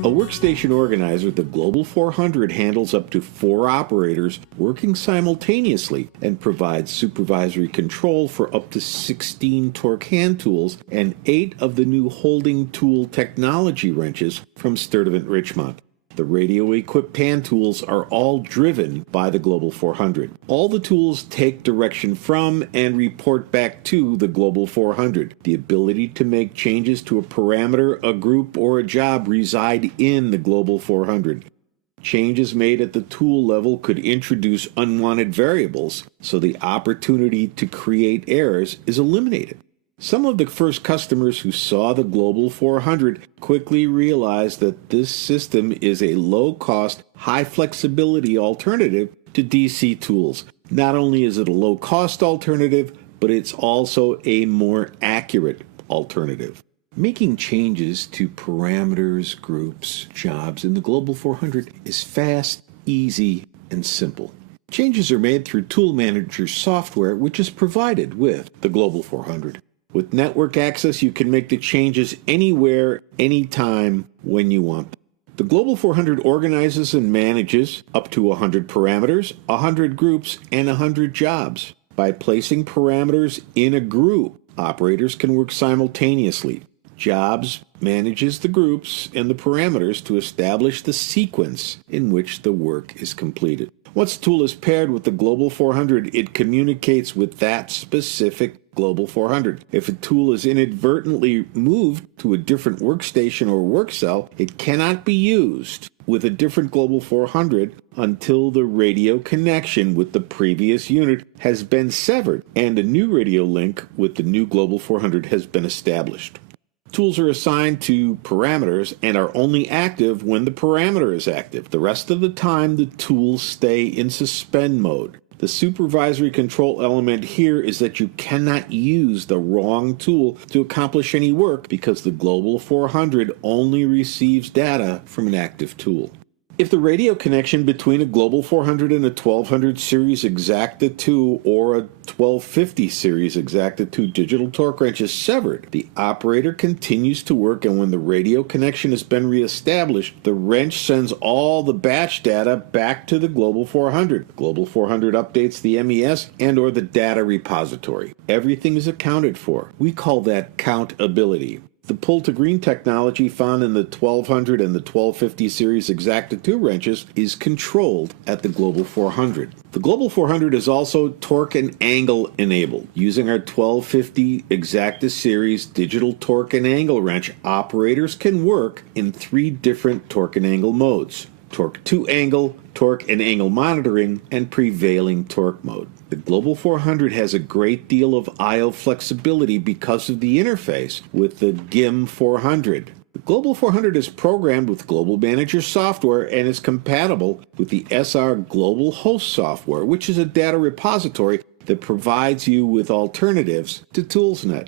A workstation organizer with the Global 400 handles up to 4 operators working simultaneously and provides supervisory control for up to 16 torque hand tools and 8 of the new holding tool technology wrenches from Sturtevant Richmond. The radio-equipped hand tools are all driven by the Global 400. All the tools take direction from and report back to the Global 400. The ability to make changes to a parameter, a group, or a job reside in the Global 400. Changes made at the tool level could introduce unwanted variables, so the opportunity to create errors is eliminated. Some of the first customers who saw the Global 400 quickly realized that this system is a low-cost, high-flexibility alternative to DC tools. Not only is it a low-cost alternative, but it's also a more accurate alternative. Making changes to parameters, groups, jobs in the Global 400 is fast, easy, and simple. Changes are made through Tool Manager software, which is provided with the Global 400. With network access, you can make the changes anywhere, anytime, when you want. The Global 400 organizes and manages up to 100 parameters, 100 groups, and 100 jobs. By placing parameters in a group, operators can work simultaneously. Jobs manages the groups and the parameters to establish the sequence in which the work is completed. Once the tool is paired with the Global 400, it communicates with that specific Global 400. If a tool is inadvertently moved to a different workstation or work cell, it cannot be used with a different Global 400 until the radio connection with the previous unit has been severed and a new radio link with the new Global 400 has been established. Tools are assigned to parameters and are only active when the parameter is active. The rest of the time, the tools stay in suspend mode. The supervisory control element here is that you cannot use the wrong tool to accomplish any work because the Global 400 only receives data from an active tool. If the radio connection between a Global 400 and a 1200 Series Exacta 2 or a 1250 Series Exacta 2 digital torque wrench is severed, the operator continues to work, and when the radio connection has been reestablished, the wrench sends all the batch data back to the Global 400. Global 400 updates the MES and or the data repository. Everything is accounted for. We call that countability. The pull-to-green technology found in the 1200 and the 1250 Series Exacta 2 wrenches is controlled at the Global 400. The Global 400 is also torque and angle enabled. Using our 1250 Exacta Series digital torque and angle wrench, operators can work in 3 different torque and angle modes: torque to angle, torque and angle monitoring, and prevailing torque mode. The Global 400 has a great deal of I/O flexibility because of the interface with the GIM 400. The Global 400 is programmed with Global Manager software and is compatible with the SR Global Host software, which is a data repository that provides you with alternatives to ToolsNet.